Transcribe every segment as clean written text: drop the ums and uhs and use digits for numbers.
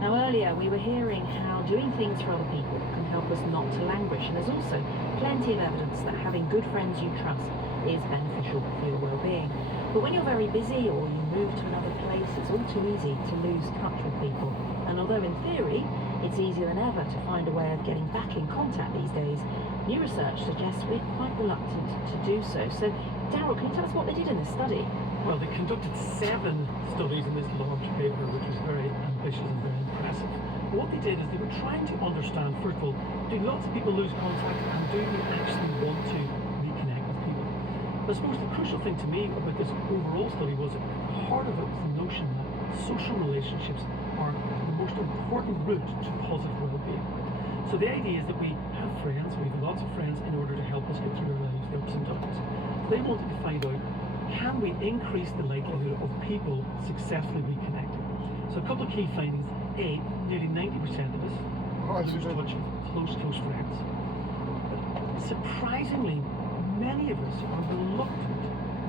Now earlier we were hearing how doing things for other people can help us not to languish, and there's also plenty of evidence that having good friends you trust is beneficial for your well-being. But when you're very busy or you move to another place, it's all too easy to lose touch with people. And although in theory it's easier than ever to find a way of getting back in contact these days, new research suggests we're quite reluctant to do so. So Daryl, can you tell us what they did in this study? Well, they conducted 7 studies in this large paper, which was very ambitious and very impressive. But what they did is they were trying to understand, first of all, do lots of people lose contact, and do they actually want to reconnect with people? I suppose the crucial thing to me about this overall study was, at the heart of it was the notion that social relationships are the most important route to positive well-being. So the idea is that we have friends, we have lots of friends in order to help us get through our lives, the ups and downs. So they wanted to find out, can we increase the likelihood of people successfully reconnecting? So a couple of key findings. A, nearly 90% of us lose touch with close friends. But surprisingly, many of us are reluctant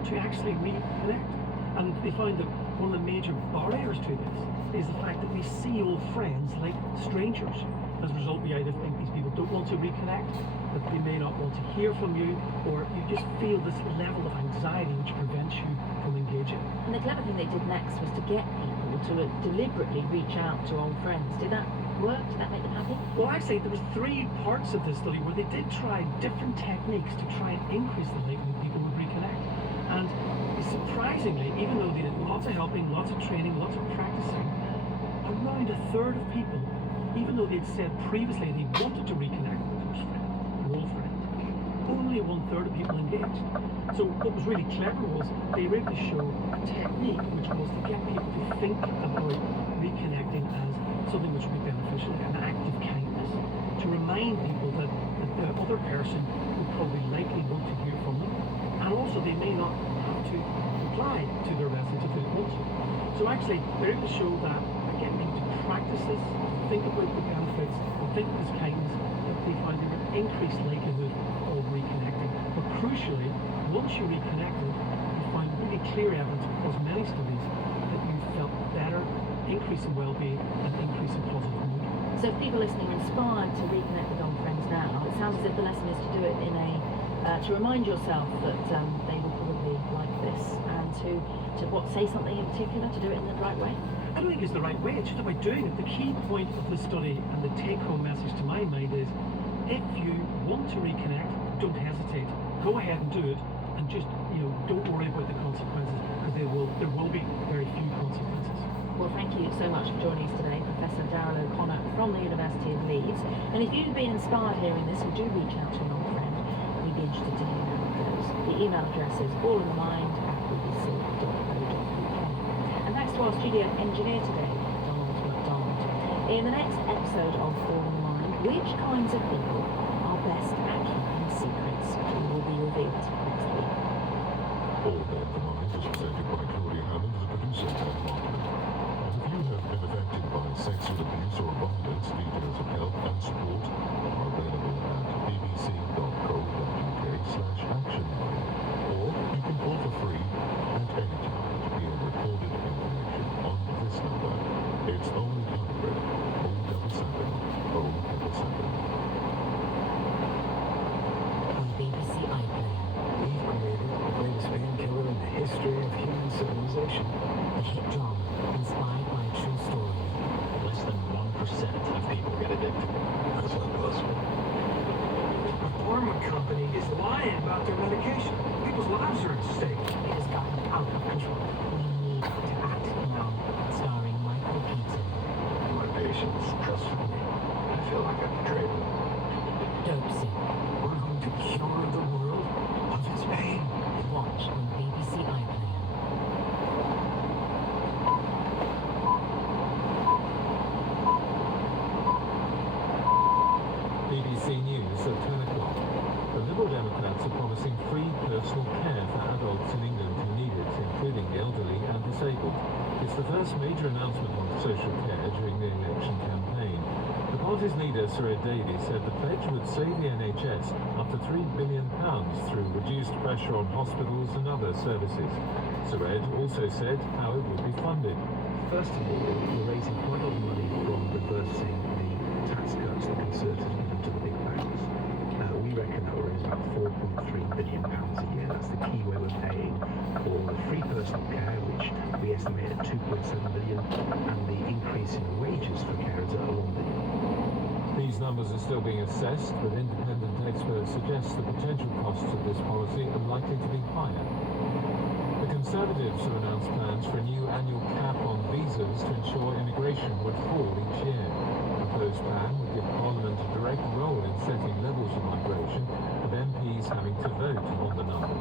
to actually reconnect. And they find that one of the major barriers to this is the fact that we see old friends like strangers. As a result, we either think these people don't want to reconnect, that they may not want to hear from you, or you just feel this level of anxiety which prevents you from engaging. And the clever thing they did next was to get people to deliberately reach out to old friends. Did that work? Did that make them happy? Well, actually, there was 3 parts of this study where they did try different techniques to try and increase the likelihood people would reconnect. And surprisingly, even though they did lots of helping, lots of training, lots of practicing, around a third of people, even though they'd said previously they wanted to reconnect with their friend, an old friend, only 1/3 of people engaged. So what was really clever was they were able to show a technique which was to get people to think about reconnecting as something which would be beneficial, an act of kindness, to remind people that the other person would probably likely want to hear from them, and also they may not have to reply to their message if they want to. So actually they're able to show that by getting people to practice this, think about the benefits, and think of this kindness, that they find an increased likelihood of reconnecting. But crucially, once you reconnected, you find really clear evidence across many studies that you felt better, increase in well-being, and increase in positive mood. So if people listening are inspired to reconnect with old friends now, it sounds as if the lesson is to do it in to remind yourself that they will probably like this, and to say something in particular, to do it in the right way. I don't think it's the right way, it's just about doing it. The key point of the study and the take-home message to my mind is, if you want to reconnect, don't hesitate. Go ahead and do it, and just, don't worry about the consequences, because there will be very few consequences. Well, thank you so much for joining us today, Professor Daryl O'Connor from the University of Leeds. And if you've been inspired hearing this, or do reach out to an old friend, we'd be interested to hear how it goes. The email address is allinthemind@bbc.co.uk. And thanks to our studio engineer today, Donald McDonald. In the next episode of All in the Mind, which kinds of people are best at keeping secrets will be revealed next week. All in the Mind is presented by Claudia Hammond, the producer and marketer. And if you have been affected by sexual abuse or violence, details of help and support are available at bbc.co.uk/actionmind. Or you can call for free at any time to be on recorded information on this number. It's 0800 077 077. On BBC iPlayer, we've created the greatest painkiller in the history of human civilization. A hit drama inspired by a true story. Less than 1% of people get addicted. That's not possible. The pharma company is lying about their medication. People's lives are at stake. It has gotten out of control. We need to act now. Starring Michael Keaton. My patients trust me. I feel like I've betrayed them. Dope Sick. We're going to cure the world of its pain. Watch on BBC iPlayer. BBC News at 10 o'clock. The Liberal Democrats are promising free personal care for adults in England who need it, including the elderly and disabled. It's the first major announcement on social care during the election campaign. The party's leader, Sir Ed Davies, said the pledge would save the NHS up to £3 billion through reduced pressure on hospitals and other services. Sir Ed also said how it would be funded. First of all, we're raising quite a lot of money from reversing the tax cuts that Conservatives given to the big banks. We reckon that we're raising about £4.3 billion a year. That's the key way we're paying for the free personal care, which we estimate at £2.7 billion, and the increase in wages for carers at £1 billion. These numbers are still being assessed, but independent experts suggest the potential costs of this policy are likely to be higher. The Conservatives have announced plans for a new annual cap on visas to ensure immigration would fall each year. The proposed plan would give Parliament a direct role in setting levels of migration, with MPs having to vote on the number.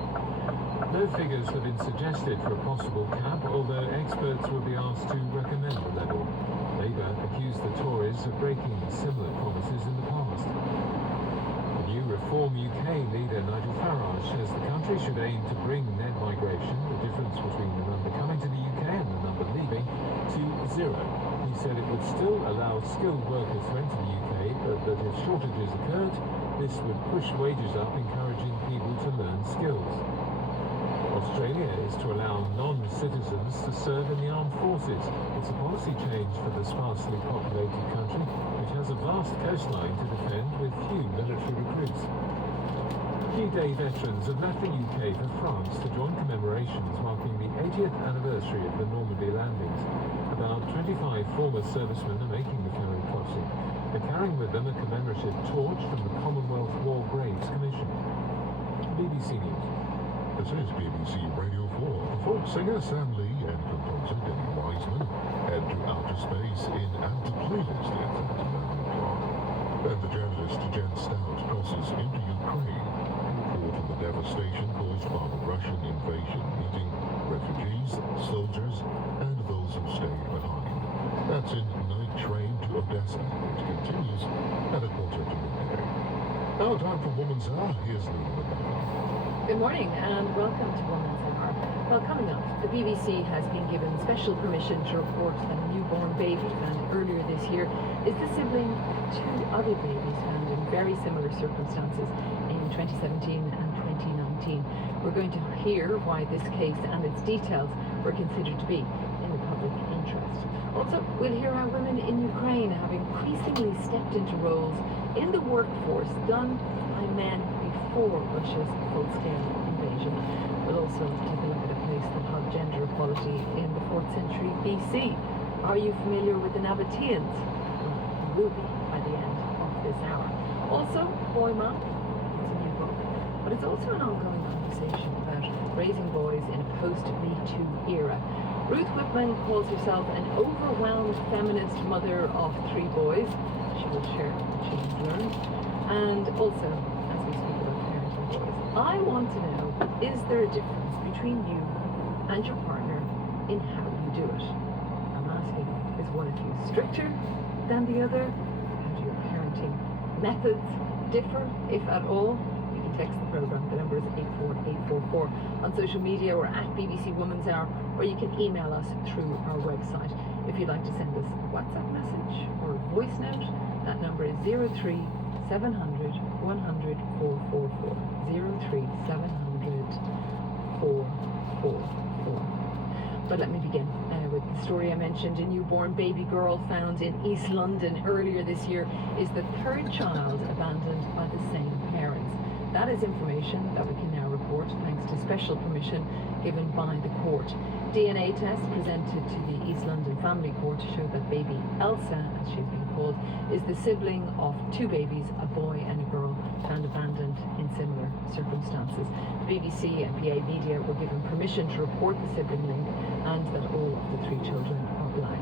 No figures have been suggested for a possible cap, although experts will be asked to recommend a level. Labour accused the Tories of breaking similar promises in the past. The new Reform UK leader Nigel Farage says the country should aim to bring net migration, the difference between the number coming to the UK and the number leaving, to zero. He said it would still allow skilled workers to enter the UK, but that if shortages occurred, this would push wages up, encouraging people to learn skills. Australia is to allow non-citizens to serve in the armed forces. It's a policy change for the sparsely populated country, which has a vast coastline to defend with few military recruits. D-Day veterans have left the UK for France to join commemorations marking the 80th anniversary of the Normandy landings. About 25 former servicemen are making the ferry crossing. They're carrying with them a commemorative torch from the Commonwealth War Graves Commission. BBC News. This is BBC Radio 4. The folk singer Sam Lee and composer Denny Wiseman head to outer space in and to playlist it at 11 o'clock. And the journalist Jen Stout crosses into Ukraine to report on the devastation caused by the Russian invasion, hitting refugees, soldiers, and those who stayed behind. That's in Night Train to Odessa. It continues at 1:45. Now time for Woman's Hour. Here's Luna McDonald. Good morning and welcome to Women's Hour. Well, coming up, the BBC has been given special permission to report that a newborn baby found earlier this year is the sibling of two other babies found in very similar circumstances in 2017 and 2019. We're going to hear why this case and its details were considered to be in the public interest. Also, we'll hear how women in Ukraine have increasingly stepped into roles in the workforce done by men before Russia's full-scale invasion. We'll also take a look at a place that had gender equality in the 4th century BC. Are you familiar with the Nabateans? Well, you will be by the end of this hour. Also, Boima, it's a new book, but it's also an ongoing conversation about raising boys in a post-Me Too era. Ruth Whitman calls herself an overwhelmed feminist mother of 3 boys. She will share what she has learned. And also, as we speak about parenting boys, I want to know, is there a difference between you and your partner in how you do it? I'm asking, is one of you stricter than the other? How do your parenting methods differ, if at all? You can text the programme, the number is 84844. On social media, we're at BBC Women's Hour, or you can email us through our website. If you'd like to send us a WhatsApp message or a voice note, that number is 03 700 100 444. 03 700 444. But let me begin with the story I mentioned. A newborn baby girl found in East London earlier this year is the 3rd child abandoned by the same parents. That is information that we can now report thanks to special permission given by the court. DNA tests presented to the East London Family Court showed that baby Elsa, as she's been called, is the sibling of 2 babies, a boy and a girl, found abandoned in similar circumstances. The BBC and PA Media were given permission to report the sibling link and that all of the 3 children are black.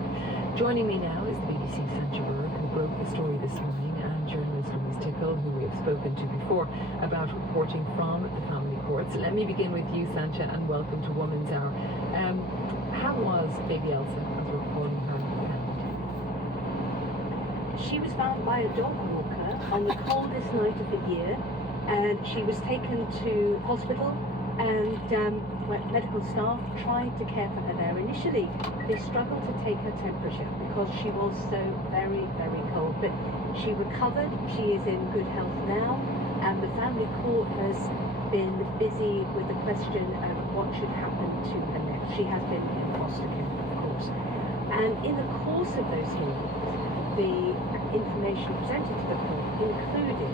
Joining me now is the BBC Sancha Burke, who broke the story this morning, and journalist Louise Tickle, who we have spoken to before about reporting from the family courts. Let me begin with you, Sancha, and welcome to Women's Hour. How was baby Elsa, as we're calling her, found? She was found by a dog walker on the coldest night of the year, and she was taken to hospital, and medical staff tried to care for her there. Initially, they struggled to take her temperature because she was so very, very cold, but she recovered. She is in good health now, and the family court has been busy with the question of what should happen to her next. She has been in foster care, of course. And in the course of those hearings, the information presented to the court included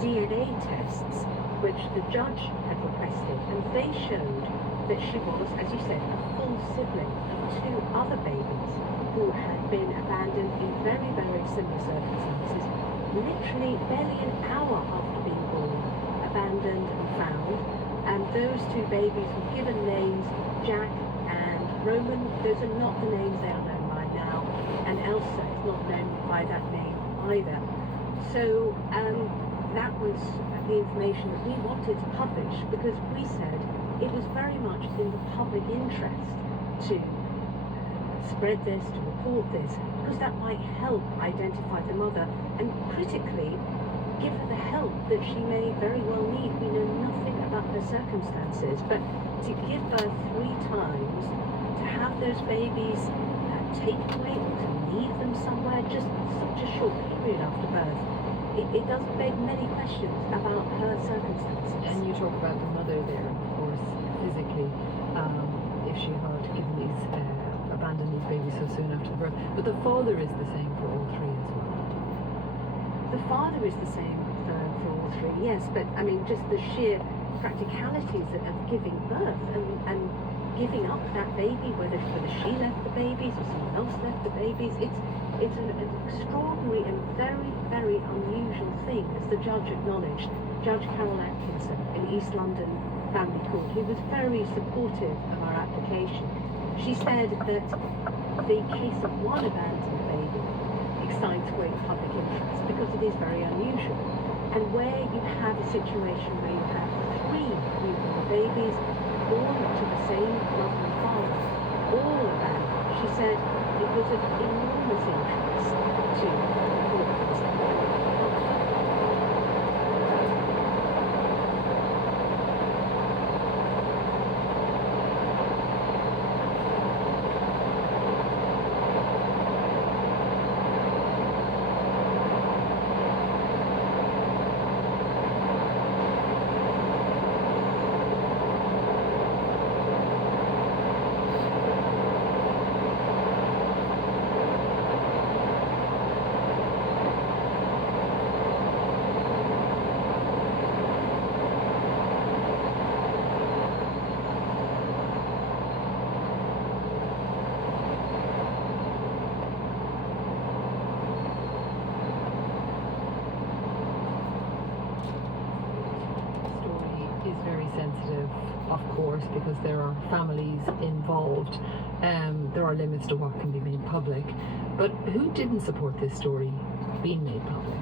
DNA tests, which the judge had requested, and they showed that she was, as you said, a full sibling of two other babies who had been abandoned in very, very similar circumstances, literally barely an hour after being born, abandoned and found. And those two babies were given names, Jack and Roman. Those are not the names they are known by now, and Elsa is not known by that name either. So that was the information that we wanted to publish, because we said it was very much in the public interest to spread this, to report this, because that might help identify the mother and critically give her the help that she may very well need. We know nothing about her circumstances, but to give birth 3 times, to have those babies taken away or to leave them somewhere just such a short period after birth, it does beg many questions about her circumstances. And you talk about the mother there, of course, physically, if she had given these, abandoned these babies so soon after the birth. But the father is the same for all 3 as well. The father is the same for all 3, yes, but I mean, just the sheer practicalities of giving birth and giving up that baby, whether she left the babies or someone else left the babies, it's an extraordinary and very, very unusual thing, as the judge acknowledged, Judge Carol Atkinson in East London Family Court, who was very supportive of our application. She said that the case of one abandoned baby excites great public interest because it is very unusual. And where you have a situation where you have 3 newborn babies born to the same mother and father, all abandoned, she said it was of enormous interest to report this. Sensitive, of course, because there are families involved. There are limits to what can be made public. But who didn't support this story being made public?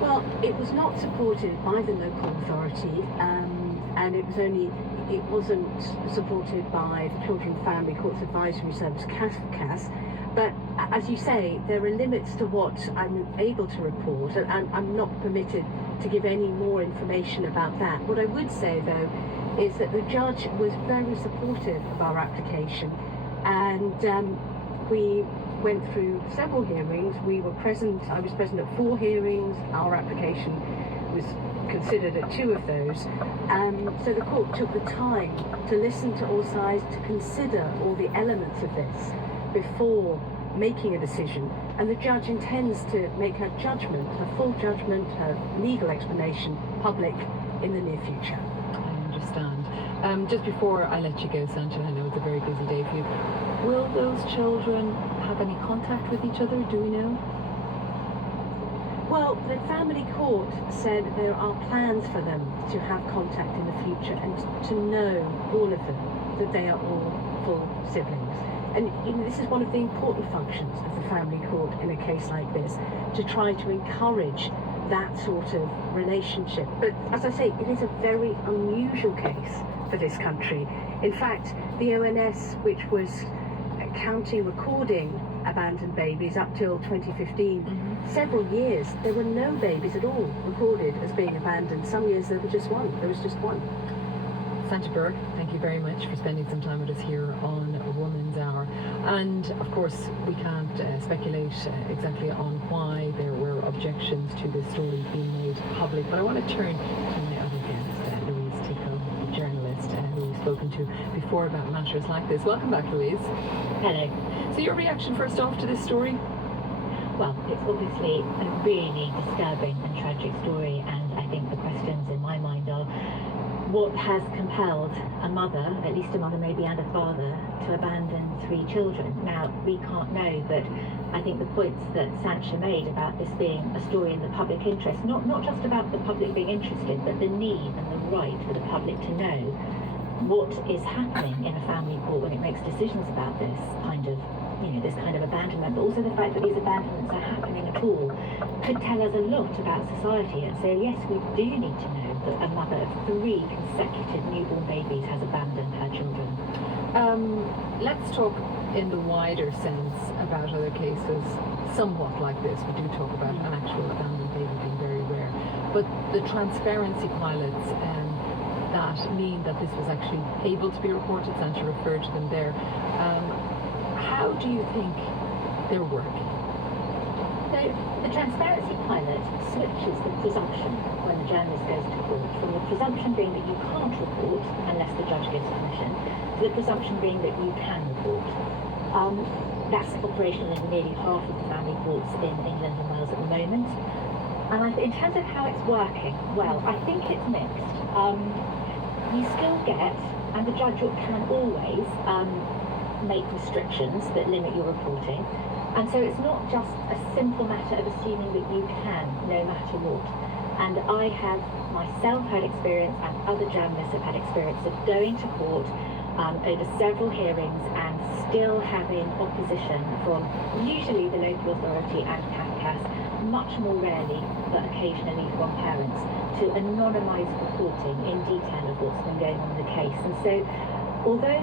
Well, it was not supported by the local authority, and it wasn't supported by the Children and Family Courts Advisory Service, CAS. But as you say, there are limits to what I'm able to report, and I'm not permitted to give any more information about that. What I would say, though, is that the judge was very supportive of our application, and we went through several hearings. I was present at 4 hearings. Our application was considered at 2 of those. So the court took the time to listen to all sides, to consider all the elements of this before making a decision, and the judge intends to make her judgment, her full judgment, her legal explanation public in the near future. I understand. Just before I let you go, Sandra, I know it's a very busy day for you. Will those children have any contact with each other? Do we know? Well, the family court said there are plans for them to have contact in the future and to know, all of them, that they are all full siblings. And this is one of the important functions of the family court in a case like this, to try to encourage that sort of relationship. But as I say, it is a very unusual case for this country. In fact, the ONS, which was recording abandoned babies up till 2015, several years there were no babies at all recorded as being abandoned. Some years there was just one. Sandra Burke, thank you very much for spending some time with us here on Woman's Hour. And of course, we can't speculate exactly on why there were objections to this story being made public. But I want to turn to my other guest, Louise Tico, a journalist who we've spoken to before about matters like this. Welcome back, Louise. Hello. So your reaction first off to this story? Well, it's obviously a really disturbing and tragic story, and I think the questions in my mind are what has compelled a mother, at least a mother maybe and a father, to abandon 3 children. Now, we can't know, but I think the points that Sancha made about this being a story in the public interest, not just about the public being interested, but the need and the right for the public to know what is happening in a family court when it makes decisions about this kind of abandonment, but also the fact that these abandonments are happening at all could tell us a lot about society. And so, yes, we do need to know that a mother of 3 consecutive newborn babies has abandoned her children. Let's talk in the wider sense about other cases somewhat like this. We do talk about an actual abandoned baby being very rare, but the transparency pilots that mean that this was actually able to be reported, Sancha referred to them there. How do you think they're working? So the transparency pilot switches the presumption when the journalist goes to court from the presumption being that you can't report unless the judge gives permission to the presumption being that you can report. That's operational in nearly half of the family courts in England and Wales at the moment. And in terms of how it's working, well, I think it's mixed. You still get, and the judge can always make restrictions that limit your reporting. And so it's not just a simple matter of assuming that you can, no matter what. And I have myself had experience, and other journalists have had experience of going to court over several hearings and still having opposition from usually the local authority and CAFCAS, much more rarely, but occasionally from parents, to anonymise reporting in detail of what's been going on in the case. And so, although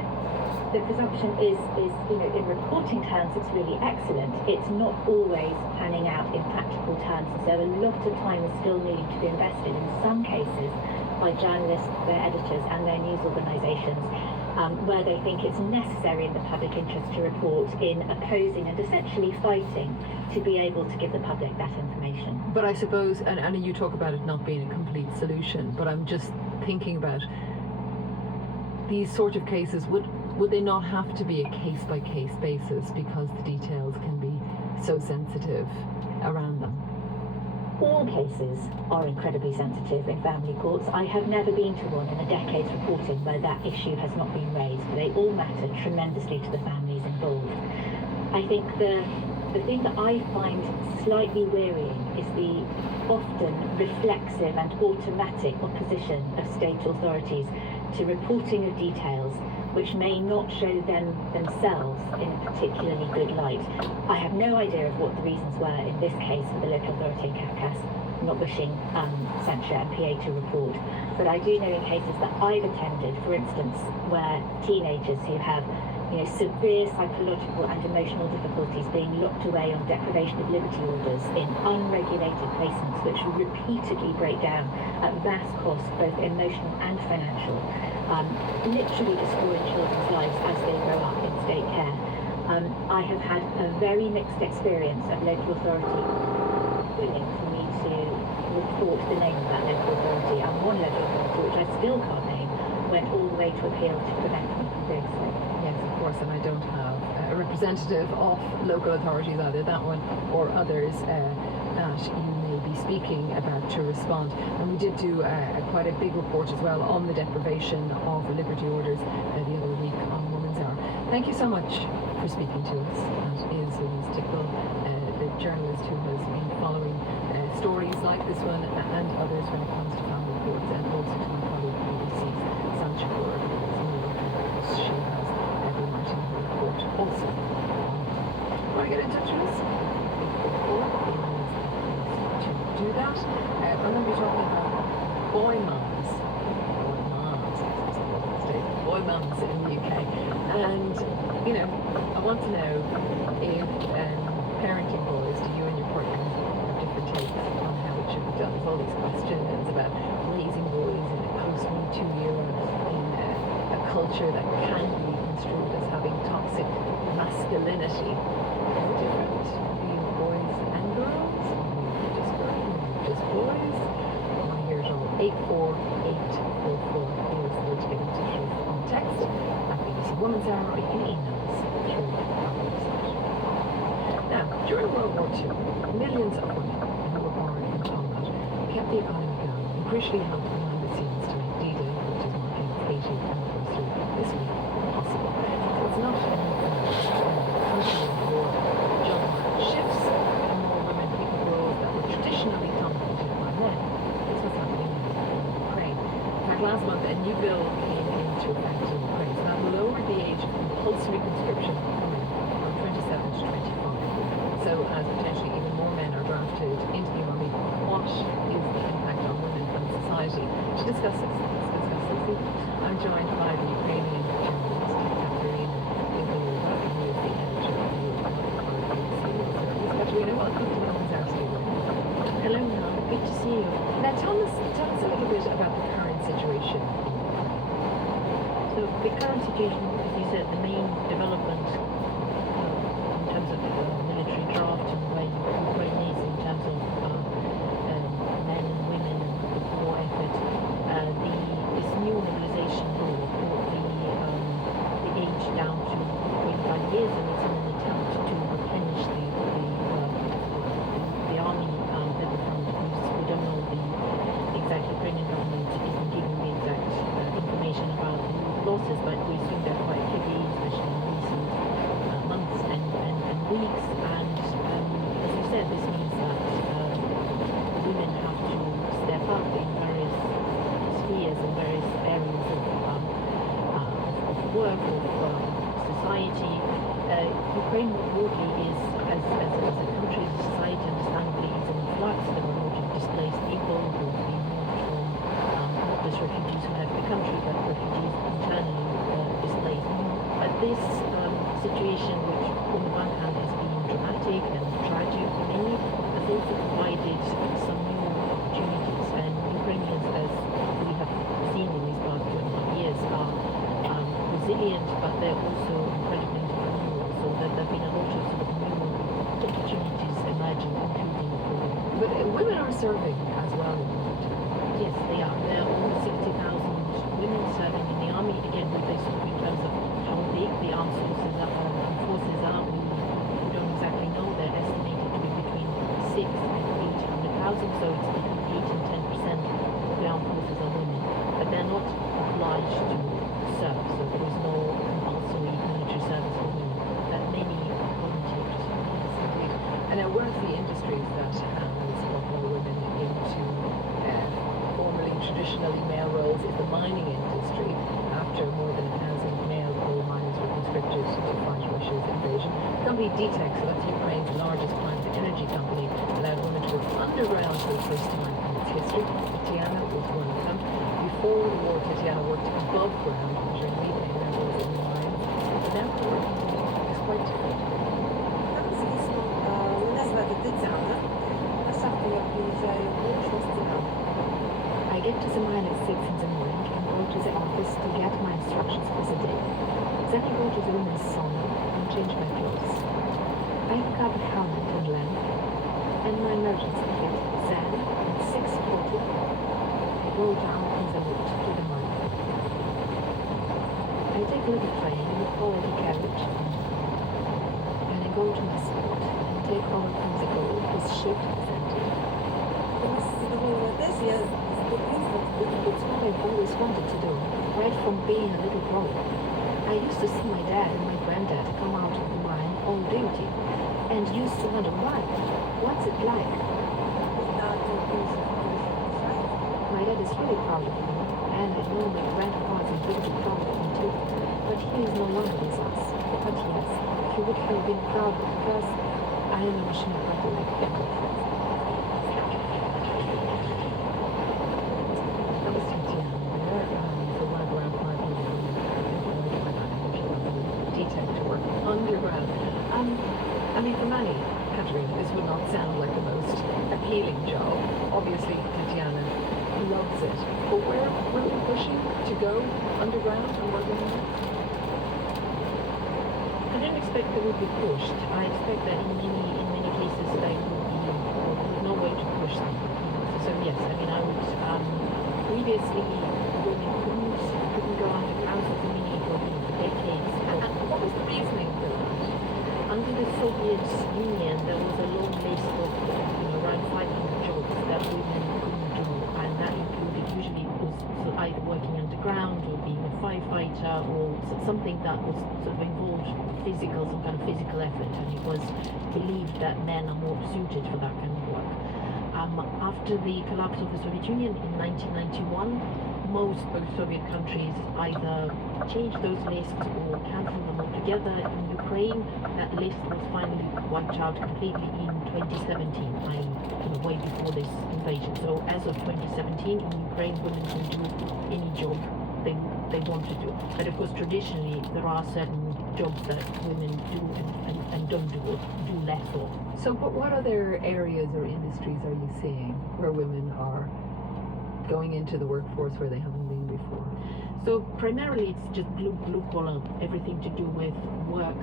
the presumption is in reporting terms, it's really excellent, it's not always panning out in practical terms. And so a lot of time is still needing to be invested in some cases by journalists, their editors and their news organisations, where they think it's necessary in the public interest to report in opposing and essentially fighting to be able to give the public that information. But I suppose, and you talk about it not being a complete solution, but I'm just thinking about these sort of cases, would they not have to be a case-by-case basis because the details can be so sensitive around them? All cases are incredibly sensitive in family courts. I have never been to one in a decade's reporting where that issue has not been raised. They all matter tremendously to the families involved. I think the thing that I find slightly wearying is the often reflexive and automatic opposition of state authorities to reporting of details which may not show them themselves in a particularly good light. I have no idea of what the reasons were in this case for the local authority in CAFCAS not wishing Sancha and PA to report. But I do know in cases that I've attended, for instance, where teenagers who have severe psychological and emotional difficulties being locked away on deprivation of liberty orders in unregulated placements which repeatedly break down at vast cost, both emotional and financial, literally destroying children's lives as they grow up in state care. I have had a very mixed experience of local authority willing for me to report the name of that local authority, and one local authority, which I still can't name, went all the way to appeal to prevent me from doing so. Yes, of course, and I don't have a representative of local authorities, either that one or others, that you may be speaking about to respond. And we did do quite a big report as well on the deprivation of the liberty orders the other week on Women's Hour. Thank you so much for speaking to us. That is Louise Tickell, the journalist who has been following stories like this one and others when it comes to family courts, and also to my colleague BBC's Sancha Gore. She has been writing her report also. Want to get in touch with us? To do that, I'm going to be talking about boy mums. Boy mums in the UK. And, I want to know if parenting boys, do you and your partner have different takes on how it should be done? There's all these questions about raising boys in a post-Me Too era, in a culture that can be construed as having toxic masculinity. Is it different between boys and girls? Or just girls? Just boys? I want to hear it all. 84844 is the way to get in touch with on text at BBC Women's Hour, or you can email us through our website. Now, during World War II, millions of women who were born in combat kept the economy going and crucially helped behind the scenes to make D-Day, which is marking its 80th anniversary this week, possible. So it's not an country of war job market shifts, and more women pick up roles that were traditionally dominated by men. This was happening in Ukraine. In fact, last month a new bill came into effect in Ukraine that lowered the age of compulsory conscription for men from 27 to 25. So as potentially even more men are drafted into the army, what is the impact on women and society? To discuss this, I'm joined by the Ukrainian journalist Katerina Ivanova, who is the editor of the Europe BBC World Service. Katerina, welcome to Women's Hour Studio. Hello, Mel. Good to see you. Now tell us a little bit about the current situation in Ukraine. So the current situation, as you said, the main development in terms of military draft and where Ukraine is in terms of men and women and the war effort, this new mobilization law brought the age down to 25 years, and it's in an attempt to replenish the army level fund. We don't know the exact Ukrainian government isn't giving the exact information about the losses, but we assume they're quite heavy, especially in recent months and weeks. And as you said, this means that women have to step up in various spheres and various areas of work, of society. Ukraine more broadly is, as a country, as a society, understandably, is in flux. There are a lot of displaced people who have been moved from not just refugees who left the country, but refugees internally displaced. But this situation, which on the one hand has been dramatic and tragic for many, has also provided some new opportunities. And Ukrainians, as we have seen in these past 25 years, are resilient, but they're also incredibly entrepreneurial. So that there have been a lot of sort of new opportunities emerging, including for women. But women are serving as well. Yes, they are. There are almost 60,000 women serving in the army. Again, with this in terms of how big the armed forces are, we don't exactly know. They're estimated to be between 6 and 800,000, so it's between 8 and 10% of the armed forces are women. But they're not obliged to serve, so there is no compulsory military service for women. That many volunteers. And now one of the industries that has brought more women into formerly traditionally male roles is the mining industry. After more than 1,000 male coal miners were conscripted to fight Russia's invasion, the company DTEC, so that's Ukraine's largest private energy company, allowed women to work underground for the first time in its history. Tatiana was one of them. Before the war, Tatiana worked above ground, measuring methane levels in the mines. But now her work is quite different. Мене звати Тетяна. На шахті я приїжджаю о 6 ранку. I get to the mine at 6 in the morning and go to the office to get my instructions for the day. Then I go to the women's sauna and change my clothes. I pick up a helmet and lamp and my emergency kit. Then at 6:40 I go down in the wood to the mine. I take a little train and follow the carriage, and I go to my spot and take over from the goal whose shift is empty. Тому задоволена теж, я з дитинства It's what I've always wanted to do, right from being a little girl. I used to see my dad and my granddad come out of the mine on duty, and used to wonder why. What's it like? My dad is really proud of me, and I know my grandpa is really proud of me too. But he is no longer with us. But yes, he would have been proud because I am a machine operator like him. That was Tatiana there, for one of around 5 million women employed by that energy company, DTEC, to work underground. I mean, for many, Katerina, this would not sound like the most appealing job. Obviously, Tatiana loves it. But where were we pushing to go underground and work in there? I don't expect they would be pushed. I expect that in many cases they would be, there's no way to push them. So yes, I mean I would, previously women couldn't go underground for decades. What was the reasoning for that? Under the Soviet Union, there was a long list of around 500 jobs that women couldn't do, and that included usually either working underground or being a firefighter or something that was sort of involved some kind of physical effort, and it was believed that men are more suited for that kind of work. After the collapse of the Soviet Union in 1991, most post-Soviet countries either changed those lists or cancelled them altogether. In Ukraine, that list was finally wiped out completely in 2017, way before this invasion. So as of 2017, in Ukraine, women can do any job they want to do. But of course, traditionally, there are certain jobs that women do and don't do, or do less of. So what other areas or industries are you seeing where women are going into the workforce where they haven't been before? So primarily it's just blue collar, everything to do with work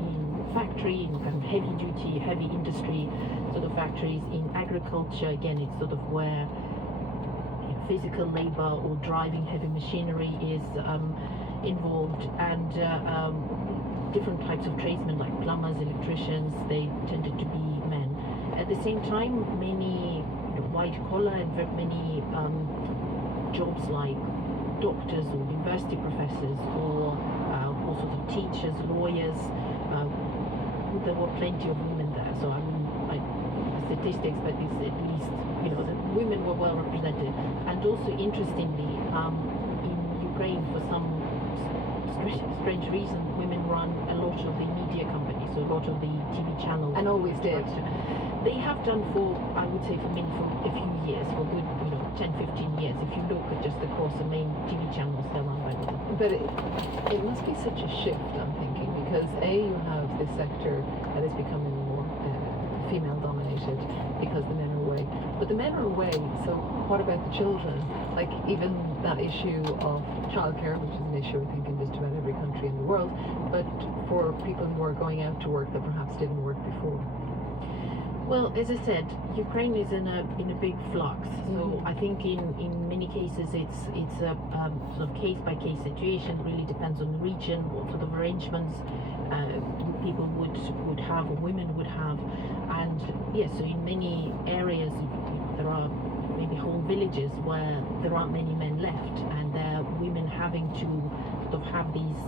in factory, in kind of heavy duty, heavy industry sort of factories. In agriculture, again, it's sort of where physical labor or driving heavy machinery is involved, and different types of tradesmen like plumbers, electricians, they tended to be men. At the same time, many white collar and very many jobs like doctors or university professors or all sorts of teachers, lawyers, there were plenty of women there. So I wouldn't like statistics, but it's at least that women were well represented. And also interestingly, in Ukraine, for some strange reason, women run a lot of the media companies, so a lot of the TV channels. And always did. They have done for, I would say, for a few years, for good, 10, 15 years. If you look at just across the main TV channels, they're run by women. But it must be such a shift, I'm thinking, because you have this sector that is becoming more female dominated because the men are away. But the men are away, so what about the children? Like even that issue of childcare, which is an issue I think in just about every country in the world, but for people who are going out to work that perhaps didn't work before. Well, as I said, Ukraine is in a big flux. So I think in many cases it's a sort of case by case situation. It really depends on the region, what sort of arrangements people would have or women would have. And yes, so in many areas there are maybe whole villages where there aren't many men left, and there are women having to sort of have these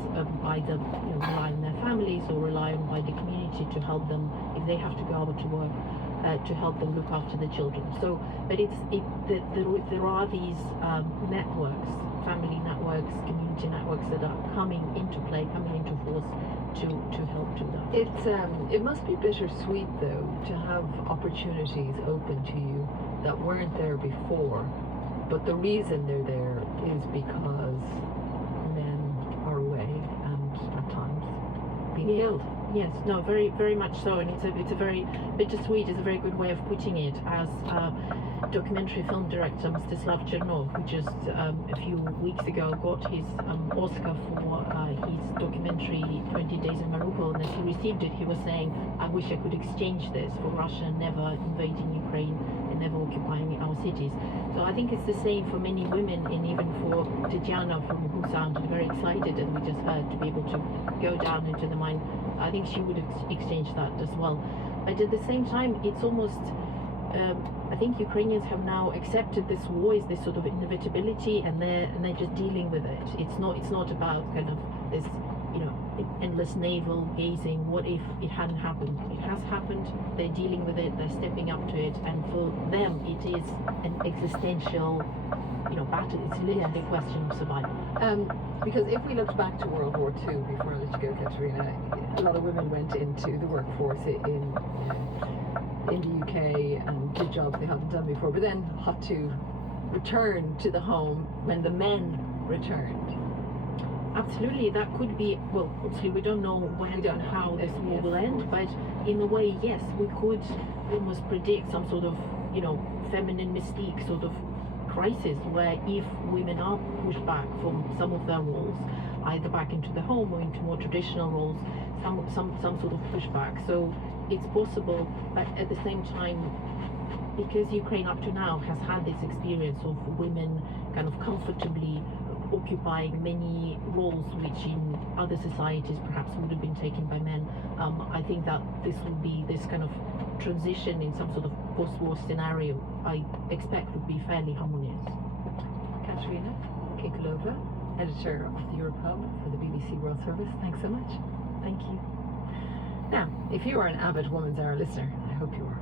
either rely on their families or rely on wider community to help them if they have to go out to work, to help them look after the children. So, but there are these networks, family networks, community networks that are coming into play, coming into force to help do that. It must be bittersweet though to have opportunities open to you that weren't there before, but the reason they're there is because men are away and at times being killed. Yes, no, very, very much so, and it's a very bittersweet is a very good way of putting it. As documentary film director Mstislav Chernov, who just a few weeks ago got his Oscar for his documentary 20 Days in Mariupol, and as he received it, he was saying, "I wish I could exchange this for Russia never invading Ukraine and never occupying our cities." So I think it's the same for many women, and even for Tatiana, who sounded very excited, as we just heard, to be able to go down into the mine. I think she would exchange that as well. But at the same time, it's almost, I think Ukrainians have now accepted this war as this sort of inevitability, and they're just dealing with it. It's not about kind of this, endless navel gazing. What if it hadn't happened? It has happened. They're dealing with it. They're stepping up to it, and for them, it is an existential, battle. It's literally a question of survival. Because if we looked back to World War II, before I let you go, Katerina, a lot of women went into the workforce in the UK and did jobs they hadn't done before, but then had to return to the home when the men returned. Absolutely, that could be, well, obviously we don't know when and how this war will end, but in a way, yes, we could almost predict some sort of, feminine mystique sort of crisis where if women are pushed back from some of their roles, either back into the home or into more traditional roles, some sort of pushback. So it's possible, but at the same time, because Ukraine up to now has had this experience of women kind of comfortably occupying many roles which in other societies perhaps would have been taken by men. I think that this will be this kind of transition in some sort of post-war scenario, I expect would be fairly harmonious. Katerina Kikolova, editor of the Europe Hub for the BBC World Service. Thanks so much. Thank you. Now, if you are an avid Woman's Hour listener, I hope you are,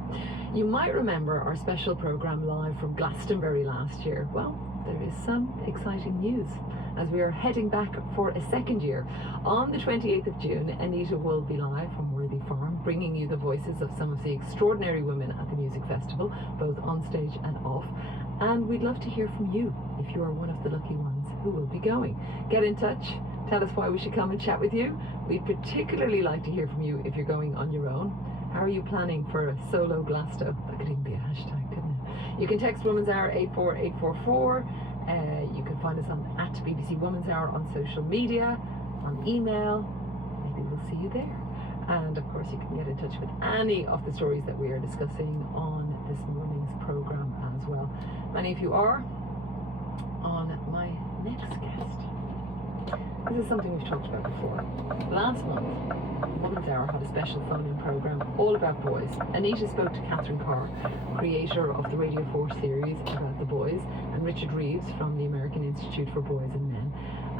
you might remember our special programme live from Glastonbury last year. Well, there is some exciting news as we are heading back for a second year. On the 28th of June, Anita will be live from Worthy Farm, bringing you the voices of some of the extraordinary women at the music festival, both on stage and off. And we'd love to hear from you if you are one of the lucky ones who will be going. Get in touch. Tell us why we should come and chat with you. We'd particularly like to hear from you if you're going on your own. How are you planning for a solo Glasto? That could even be a hashtag, couldn't it? You can text Woman's Hour 84844. You can find us on @BBC Woman's Hour on social media, on email. Maybe we'll see you there. And of course, you can get in touch with any of the stories that we are discussing on this morning's programme as well. Many of you are. On my next guest. This is something we've talked about before. Last month, Woman's Hour had a special phone-in programme all about boys. Anita spoke to Catherine Carr, creator of the Radio 4 series about the boys, and Richard Reeves from the American Institute for Boys and Men.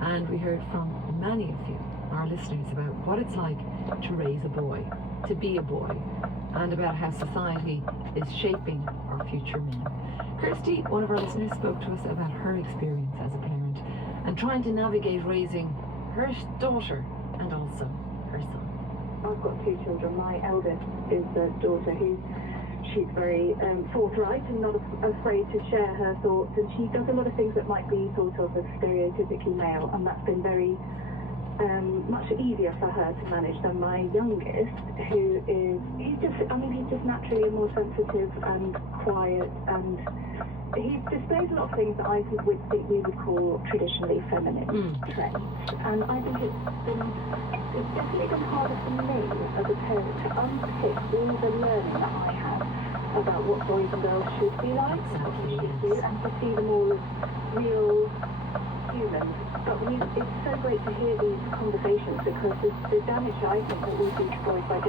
And we heard from many of you, our listeners, about what it's like to raise a boy, to be a boy, and about how society is shaping our future men. Kirsty, one of our listeners, spoke to us about her experience as a parent and trying to navigate raising her daughter and also her son. I've got two children. My eldest is a daughter she's very forthright and not afraid to share her thoughts, and she does a lot of things that might be thought of as stereotypically male, and that's been very much easier for her to manage than my youngest, who is, he's just naturally more sensitive and quiet, and he displays a lot of things that I think we would call traditionally feminine traits. And I think it's definitely been harder for me as a parent to unpick all the learning that I have about what boys and girls should be like, what they should do, and to see them all as real humans. But it's so great to hear these conversations, because the damage I think that will be destroyed by